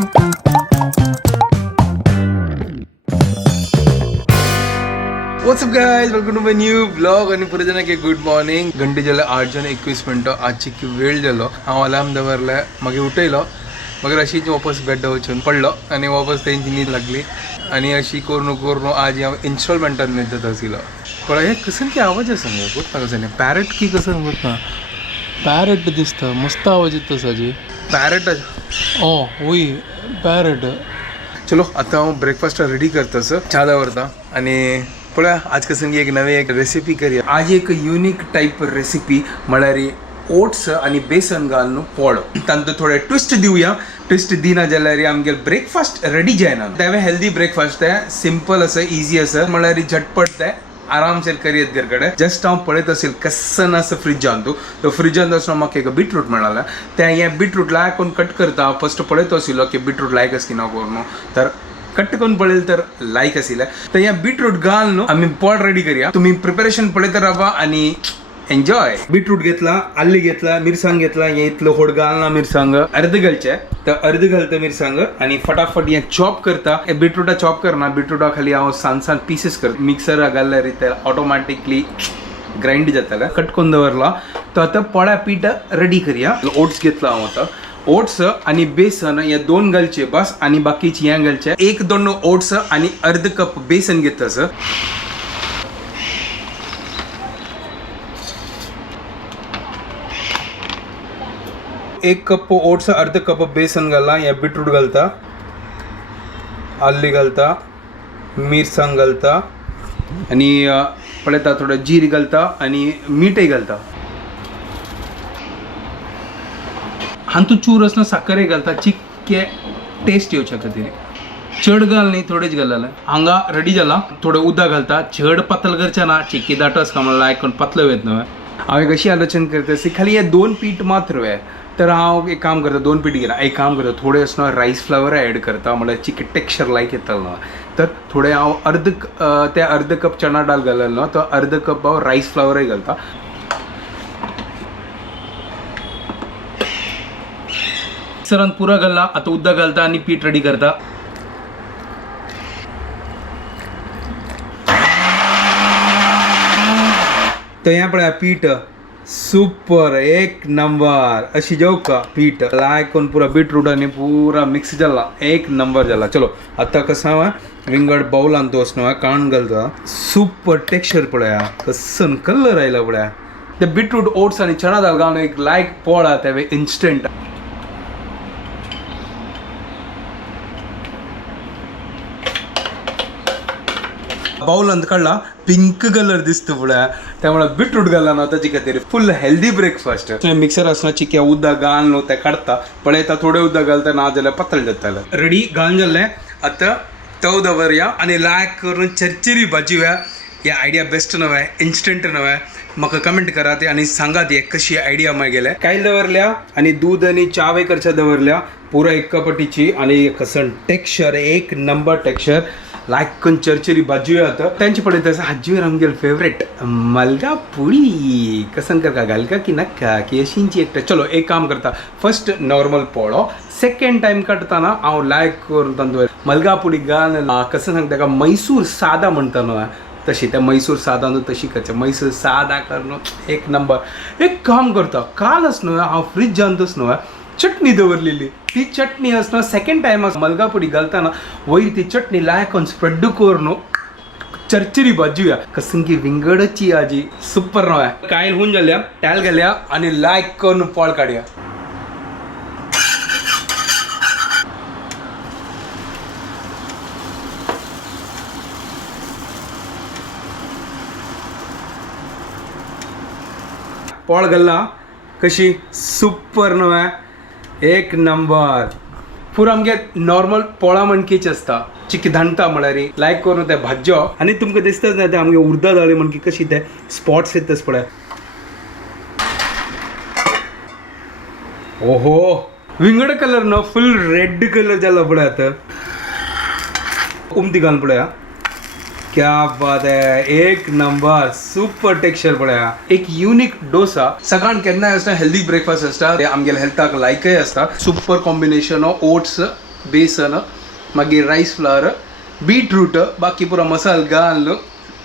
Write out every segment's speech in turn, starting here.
What's up guys, welcome to my new vlog आणि पुरे जणांक good morning. घंटी जाल्यार 8:21 आजची वेळ जालो. हांव अलार्म दवरले मागीर उठयलो मागीर अशीच वापस बेड वचून पडलो आणि वापस तेंची न्हीद लागली आणि अशी करून आज हांव इन्स्टॉलमेंटान न्हिदत आशिल्लो. पण हे कसं की आवाज आसा न्हू कोत्ता कसं नाही पॅरट की कसं कोत्ता पॅरट दिसता मस्त आवाज येता साजी पॅरट वय पॅरट. चलो आता हांव ब्रेकफास्ट रेडी करतास च्या दवरता आणि पळया आज कसं एक नवी एक रेसिपी करूया. आज एक युनिक टाईप रेसिपी म्हळ्यार ओट्स आणि बेसन घालून पोळ तांतूं थोडे ट्विस्ट दिवया. ट्विस्ट दिना जाल्यार आमगे ब्रेकफास्ट रेडी जायना. तेवे हेल्दी ब्रेकफास्ट ते सिंपल असं इजी असं म्हळ्यार झटपट ते आरामसेर करियत घर कडेन. जस्ट हांव पळयत असेल कसन असं फ्रिजान तो फ्रिजान असो म्हाका एक बीटरूट मेळ्ळालें तें हें बीटरूट लायक करून कट करता. फर्स्ट पळयत आशिल्लो की बीटरूट लायक आसकी ना करून तर कट करून पळयलें तर लायक आशिल्लें. तर हें बीटरूट घाल न्हू आमी पोळ रेडी करया. तुम्ही प्रिपरेशन पळयत रावा आणि एन्जॉय. बीटरूट घेतला, आल्ली घेतला, मिरसांग घेतला. हे इतलो होड घालना मिरसांग अर्ध घालचे तर अर्ध घालता मिरसांग आणि फटाफट हे चॉप करता. हे बीटरूटा चॉप करना बीटरूटा खाली हांव सान पीसीस करता. मिक्सर घाल्यार ते ऑटोमॅटिकली ग्राइंड जाताले. कट करून दवरला तर आता पोळ्या पीठ रेडी करया. ओट्स घेतला हांव आता. ओट्स आणि बेसन हे दोन घालचे बस आणि बाकीची हे घालचे. एक दोन ओट्स आणि अर्ध कप बेसन घेतास. एक कप ओट्स अर्ध कप बेसन घालला. हे बीटरूट घालता, आल्ली घालता, मिरसांग घालता आणि पळयता थोडं जीर घालता आणि मीठय घालता. हांतू चूर असना साखरय घालता चिक्के टेस्ट येवच्या खातीर. चड घाल न्ही थोडेच घालले. हांगा रेडी जाला. थोडं उदक घालता. चड पातळ करचे ना चिक्की दाट आसता म्हणून लायक करून पातळ वयत न्हू. हांव एक अशी आलोचना करता खाली हे दोन पीठ मात्र वे तर हांव एक काम करता दोन पीठ घेता. एक काम करता थोडे असं राईस फ्लावर ॲड करता म्हळ्यार चिकन टेक्स्चर लायक येतलो न्हू. तर थोडे हांव अर्ध कप चना डाळ घाललो न्हू तो अर्ध कप हांव राईस फ्लावरय घालता. मिक्सरान पुरा घालला. आता उदक घालता आणि पीठ रेडी करता. तर हें पळया पीठ सुपर एक नंबर अशी जेव का पीठ लायक करून पुरा बीटरूट आणि पुरा मिक्स जाला एक नंबर जाला. चलो आता कसा विंगड बाउलान तो असनो काण घालता. सुपर टेक्स्चर पळया कसन कलर आयला पळया. ते बीटरूट ओट्स आणि चना दाल घालून एक लायक पोळा ते इन्स्टंट. बाउलांत काढला पिंक कलर दिसतो पळया त्यामुळे बीटरूट घालला ना ताचे खातीर फुल हेल्दी ब्रेकफास्ट. मिक्सर असना चिक्या उदक घाल न्हू ते काढता पळयता थोडे उदक घालता ना जाल्यार पातळ जाताले. रेडी घालून जाल्ले. आता तव दवरया आणि लायक करून चरचरी भाजूया. ही आयडिया बेस्ट नव्हे इन्स्टंट नव्हे. म्हाका कमेंट करा ते आणि सांगा ते कशी आयडिया मागीर गेले. कायल दवरल्या आणि दूध आणि चावे करच्या दवरल्या पुरा एक कपटीची आणि कसं टेक्स्चर एक नंबर टेक्स्चर लायक करून चरचरी भाजूया. आता त्यांची पडे तसं हाजीवर आमगेल फेवरेट मलगा पुडी कसन करका घालका की नक्का की अशींची एकटा. चलो एक काम करता फर्स्ट नॉर्मल पोळो सेकंड टाइम काडटाना हांव लायक करून तांदूळ मलगा पुडी घाल कसं सांगता का मैसूर सादा म्हणटा न्हू तशी त्या मैसूर सादा न्हू तशी करचे. मैसूर सादा करून एक नंबर. एक काम करता कालच न्हू हांव फ्रीज जाणतोच न्हू चटणी दवरलेली. ती चटणी असणं सेकंड टाइम मलगा पुडी घालताना वयर ती चटणी लायक करून स्प्रेड करून चरचरी भाजूया. कसं की विंगडची आजी सुपर नव्हे. कायल होऊन जाल्या टॅल घाल्या आणि लायक करून पोळ काढया. पोळ घालला कशी सुपर नव्हे एक नंबर. पुरा आमगे नॉर्मल पोळा म्हणकीच असता चिकी धांडता म्हळ्यार लायक करून ते भाज्यो आणि तुमकां दिसताच ना ते आमगे उर्दा जाळे म्हणकी कशी ते स्पॉट्स येतच पळय. ओहो विंगड कलर न्हू फुल रेड कलर जाला पळय. आता उमती घालून पळया क्या बात है एक नंबर सुपर टेक्स्चर पळया. एक युनिक डोसा सकाळ केन्नाय असता हेल्दी ब्रेकफास्ट असता ते आमगेल्या हेल्थाक लायकय असता. सुपर कॉम्बिनेशन ऑफ ओट्स बेसन मागीर रायस फ्लावर बीटरूट बाकी पुरो मसालो घालून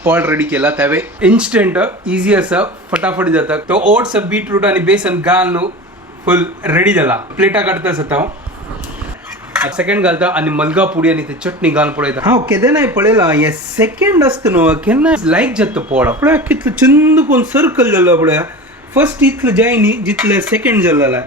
पॉल रेडी केला त्यावे इन्स्टंट इजी आसा फटाफट जाता तो ओट्स बीटरूट आनी बेसन घालून फुल रेडी जाला प्लेटा काडटा आसता हांव सेकंड घालता आनी मलगा पुडी आनी ते चटणी घालून पळयता हांव केदें नाही पळयलां हे सेकंड आसता न्हू केन्ना लायक जाता पोळा पळय कितलो चंद कोण सर्कल जालो पळय फर्स्ट इतलें जायनी जितलें सेकंड जाल्लें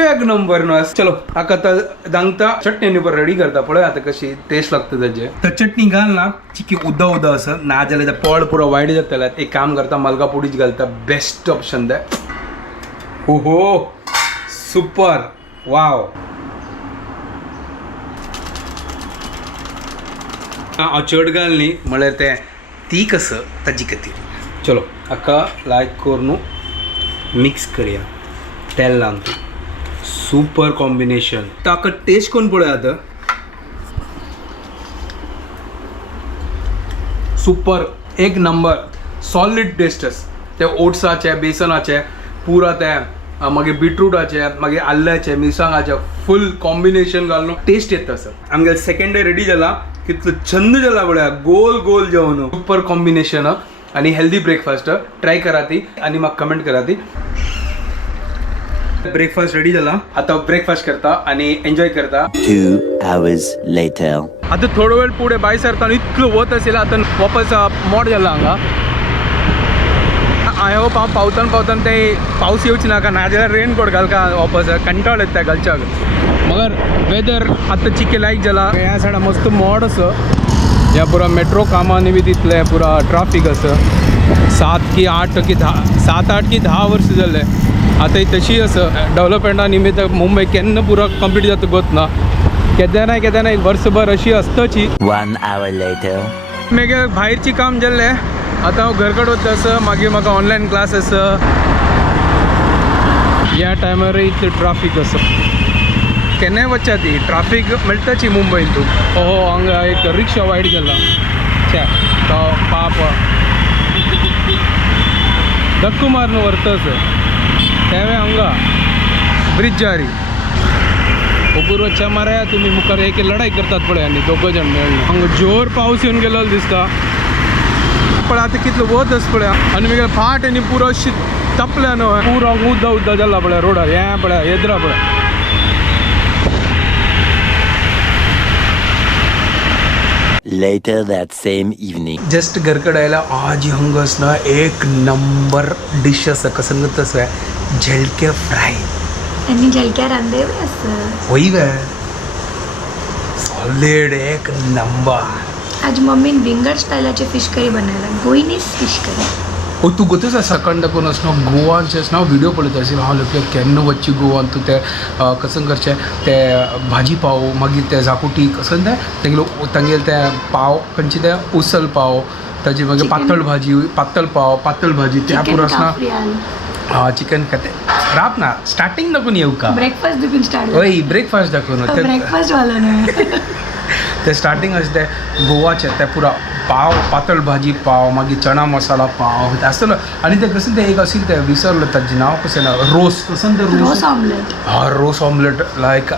एक नंबर न्हू चलो हाका आतां दांगता चटणी पर रेडी करता पळय आतां कशी टेस्ट लागता तेजे तर चटणी घाल ना चिकी उदा उदा आसा ना जाल्यार पोळ पुरो वायट जातले एक काम करता मलगा पुडीच घालता बेस्ट ऑप्शन ते ओहो सुपर वाव हांव चड घाल न्ही म्हळ्यार तें तीख आसा ताजी खातीर चलो हाका लायक करून मिक्स करया तेल लावन सुपर कॉम्बिनेशन ताका टेस्ट कोण पळय आतां सुपर एक नंबर सॉलिड टेस्ट ते ओट्साचे बेसनाचे पुरा ते मागीर बीटरूटाचे मागीर आल्ल्याचे मिरसांगाचे फुल कॉम्बिनेशन घालून टेस्ट येता सर आमगे सेकंड डे रेडी जाला कितलो छंद जाला पळय गोल गोल जेवण सुपर कॉम्बिनेशन आनी हेल्दी ब्रेकफास्ट ट्राय करा ती आनी म्हाका कमेंट करा ती ब्रेकफास्ट रेडी जाला आता ब्रेकफास्ट करता आणि एन्जॉय करता 2 hours later आता थोडो वेळ पुढे बाय सरता इतलो वत असेल आता वापस मोड जाला हांगा आय होप हांव पावतान ते पावस येवची नाका नाजाल्यार रेनकोट घालका वापस कंटाळ येता त्या घालच्याक मगर वेदर आतां चिके लायक जाला ह्या सायडा मस्त मोड आसा ह्या पुरा मेट्रो कामांनी बी तितले पुरा ट्राफीक आसा 7 की 8 की 10 वर्स जाले आता तशी असं डेव्हलपमेंटा निमित्त मुंबई केन्ना पुरो कंप्लीट जाता गोत ना केद्या ना एक वर्सभर अशी असताची 1 hour later मागीर भायरची काम जाल्ले आतां हांव घरा कडेन वता मागीर म्हाका ऑनलायन क्लास आसा ह्या टायमार इतली ट्राफीक आसा केन्नाय वच्चा ती ट्राफीक मेळटाची मुंबईन तूं ओहो हांगा एक रिक्षा वायट गेला छे तो पाप धक्को मारून व्हरतास तेवे हांगा ब्रिज जारी ओपुरवच्च्या मार्या तुम्ही मुखार एक लढाई करतात पळय आनी दोघं जण मेळून हांगा जोर पावस येवन गेलो दिसता पण आता कितलो वत आसा पळय आनी मागीर फाट आनी पुरो अशी तपल्या न्हू पुरो उद्दा जाला पळय रोडार हें पळय येद्रा पळय later that same evening just घर कड़े आयला आज हंगस ना एक नंबर डिश आसा कसं तसं झेलके फ्राय आणि झलक्या रांदे बी असतात होई वे सॉलिड एक नंबर आज मम्मीन विंगर स्टायलाचे फिश करी बनायला गोईनीस फिश करी ओ तू गोतूच सकाळ दाखवून असणं गोवाचे असणं व्हिडिओ पळयत असेल हांव लोक केन्ना वच्ची गोवान तूं ते कसं करचें ते भाजी पाव मागीर ते झाकुटी कसं तांगेले ते पाव खंयचे ते उसल पाव ताजी मागीर पातळ भाजी त्या पुरो आसना चिकन खाते राप ना स्टार्टिंग दाखवून येऊ का ब्रेकफास्ट देखून स्टार्ट हय ब्रेकफास्ट दाखवून ब्रेकफास्ट वाला न्हू ते स्टार्टिंग अशें ते गोवाचे ते पुरा पाव पातळ भाजी पाव मागीर चणा मसाला पाव ते आसतलो आनी ते कसं ते एक असेल ते विसरलो ताजें नांव कशें ना रोस कसं ते रोस ऑमलेट रोस ऑमलेट लायक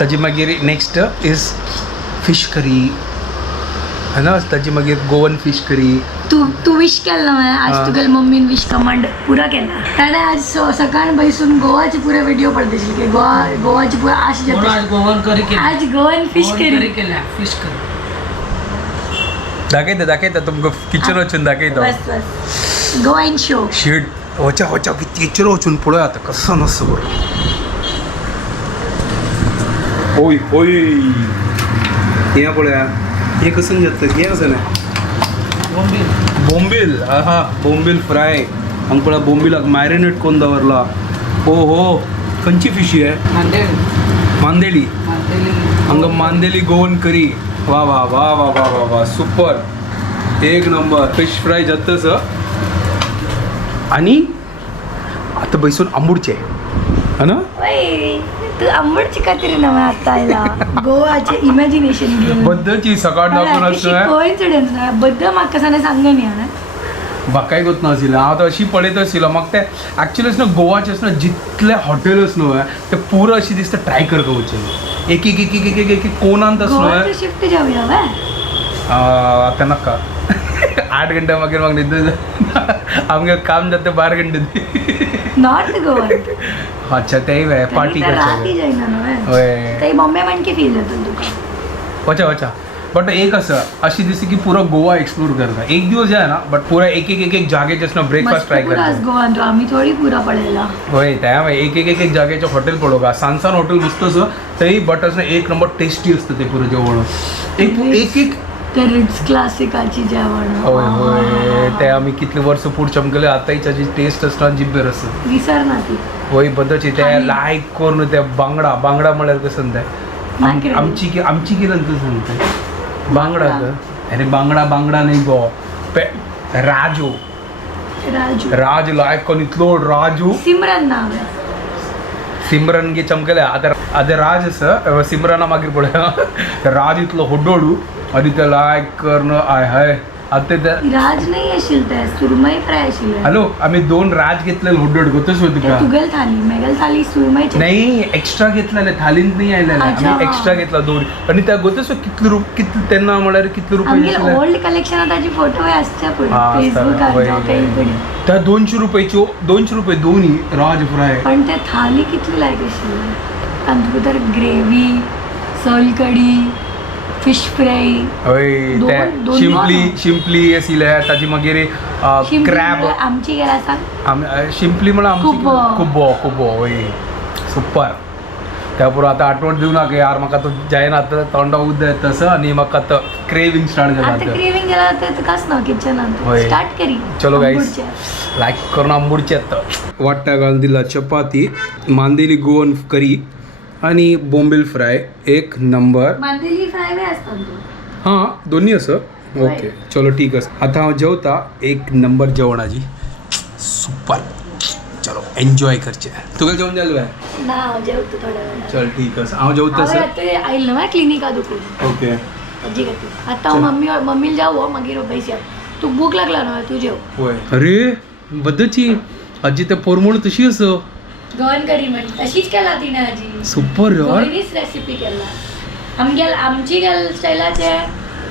ताजी मागीर नेक्स्ट इज फीश करी है ना ताजी मागीर गोवन फीश करी तू विश केला ना आज तुगेल मम्मीन विश कमांड पुरा केला ताणे आज सकाळ बैसून गोवाचे पुरे व्हिडिओ पडतेशील की गोवाची पुरा आश जाता गोवन करी केली आज गोवन फिश करी केल्या फिश करी दाखयता तुमकां किचन वचून दाखयता बस गोवा इन शो शीट वचा किचन वचून पळय आतां कसं नसो बरो होय हें पळया हें कसं जाता हें कसं ना बोंबील बोंबील फ्राय हांगा पळय बोंबिलाक मॅरिनेट करून दवरला हो खंयची फिश आहे मांदेली हांगा मांदेली गोवन करी वा वा वा वा वा वा वा सुपर एक नंबर फिश फ्राय जातस आणि आता बैसून आंबूडचे है ना तू आंबटची खातीर ना आता आयला गोवाचे इमॅजिनेशन घेऊन बद्दची सकाळ दाखवून असतं कोइन्सिडन्स ना बद्द म्हाका कसं सांगून ना म्हाकाय गोत नाशिल्लें हांव अशी पळयत आशिल्लो म्हाका ते एक्चुअली ना गोवाचे ना जितले हॉटेल्स न्हू ते पुरो अशी दिसता ट्राय करपाक वचून एक एक एक एक एक एक एक कोणांत असलो गोवाचं शिफ्ट जाऊया वे आता नका 8 घंटे मागीर म्हाका न्हिद आमगे काम जाता 12 घंटे नॉर्थ गोवा अच्छा तेय वे पार्टी राती करचे जायना न्हय होय ते बॉम्बे मानकी फील जाता तुका वचा वचा बट एक असं अशी दिसते की पुरा गोवा एक्सप्लोर करता एक दिवस जाय ना बट पुरा एक एक एक एक जागेचे असं ब्रेकफास्ट ट्राय पूरा करता गोवान तो आम्ही थोडी पूरा पडलेला होय त्या एक एक एक एक जागेचे हॉटेल पडोगा सांसान हॉटेल नुसतं थंय बट असं एक नंबर टेस्टी असतं ते पुरं जेवण एक एक ते रिट्स क्लासिकाची जेवण होय होय ते आम्ही कितले वर्ष पुढे चमकले आताही त्याची टेस्ट असणार जिब्बेर असत विसर ना ती होय बदलची ते आणि- लायक करून त्या बांगडा म्हळ्यार कसं ते मागीर आमची केलं तू सांगते बांगडा ग अरे बांगडा नाही गो राजू राज लायक कोण इतलो राजू सिमरन नाव आहे. सिमरन गे चमकले आता राज असं सिमरना मागीर पळय राज इतलो होडोडू आणि ते लायक करणं आय हाय आता त्या राज नाही येशील ते सुरमई फ्राय येशील हॅलो आम्ही 2 राज घेतलेले होडोड गोतच होती का तुगेल थाली मेगल थाली सुरमईची नाही एक्स्ट्रा घेतलेले थालीत नाही आलेले अच्छा. आम्ही एक्स्ट्रा घेतला 2 आणि त्या गोतच किती त्यांना म्हळ्यार किती रुपये आमगे घेतले? ओल्ड कलेक्शन ताची फोटो असच्या पुढे हा, फेसबुक होय, काही होय. पुढे त्या 200 रुपयाची 200 रुपये दोन्ही राज फ्राय पण ते थाली कितली लायक आशिल्ली तातूंत तर ग्रेवी सोलकडी फिश फ्राय होय त्या दोन शिंपली आशिल्ले ताची मागीर क्रॅब आमची गेला सांग शिंपली म्हणून आमची कुब्बो. कुब्बो होय सुपर त्या पुरो आता आठवण दिवं नाका यार म्हाका तो जायना आतां तोंडा उद्दा तसं आणि म्हाका आतां क्रेविंग स्टार्ट आता जाला क्रेविंग गेला तर कास ना किचनात होय. स्टार्ट करी चलो guys. आंबोडचे. लायक करून आंबूडचे येतं वाट्टा घालून दिला चपाती मांदेली गोवन करी आणि बोंबील फ्राय एक नंबर मांदेली फ्राय बी असतात तो. हां दोन्ही असं ओके चलो ठीक आहे आता हांव जेवता एक नंबर जेवणाची सुपर चलो एन्जॉय करचे तुका जेवण जालें काय ना हांव जेवता थोड्या वेळान चल ठीक आहे हांव जेवता हांव सर आतां आयिल्लो ना क्लिनिका दुखून ओके अज्जी खातीर आतां हांव मम्मील जावो मागीर पयस तू भूक लागला न्हय तू जेव होय अरे बद्दची आजी त्या पोरमोळ तशी असं गवन करी म्हण तशीच केला तिने आजी सुपर यार गोयनीच रेसिपी केला आमची गेल स्टायलाचे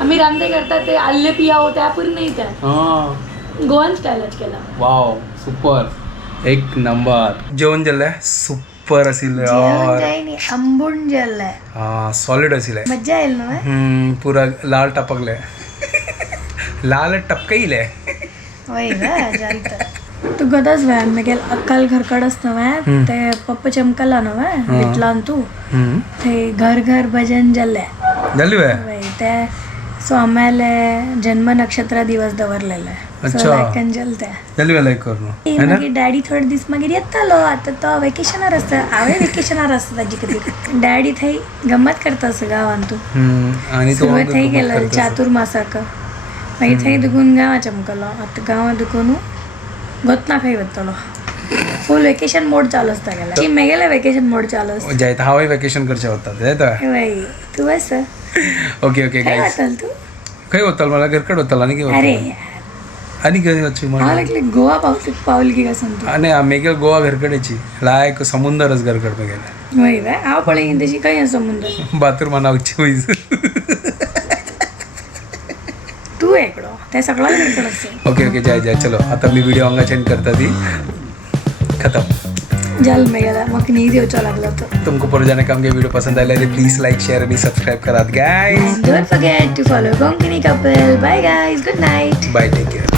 आम्ही रांदे करता ते आल्ले पियाव त्या पूर्ण नाही त्या हां गोवन स्टायलाच केला वाव सुपर एक नंबर जेवण जाल्लें सुपर आशिल्लें यार आंबून जेल्ले हां सॉलिड आशिल्लें मज्जा येईल न्हय पुरा लाल टपकले लाल टपकईले वय जालता तू गदाच वय मगेल अक्कल घरकड असतं ते पप्पा चमकला न्हय विटलान तू ते घर घर भजन जल्ले जाली वे वय ते सो आम्हाला जन्म नक्षत्र दिवस दवरलेले अच्छा. लायकन जलते जाली वे लायक करून मागीर डॅडी थोडे दीस मागीर येतालो आता तो वेकेशनार आसता हांवें वेकेशनार आसता ताजे खातीर डॅडी थंय गंमत करता असं गांवान तू आणि तो सुरवात थंय गेलेलो चातुर्मासाक मागीर थंय दुखून गांवां चमकलो आतां गांवां दुखून गोतना खंय वतलो फूल वेकेशन मोड चालू आसता गेला की मेगेले वेकेशन मोड चालू आसता जायत हांवूय वेकेशन करचे वता जायता वय तू बस ओके ओके काय गायस वतल तू खंय वतल मला घरकड वतल आनी कितें अरे वतल आनी कितें वचची हांव म्हणून लागले गोवा पावल की काय सांगतो आनी मेगेल गोवा घरकडेची लायक समुंदरच घरकड मेगेले वय वय हांव पळयन तशी खंय समुंदर बाथरूम नावची वयस तू एकड़ो ते सगळं घरकड आसता ओके ओके जय जय चलो आता मी व्हिडिओ हांगा सेंड करता ती खतम जल मेगेला म्हाका न्हीद येवचो लागलो तो तुमको पर जाने का आमगे वीडियो पसंद आयले जाल्यार प्लीज लाइक शेयर आणि सब्सक्राइब करात guys Don't forget to follow Konkani couple. Bye guys. Good night. Bye take care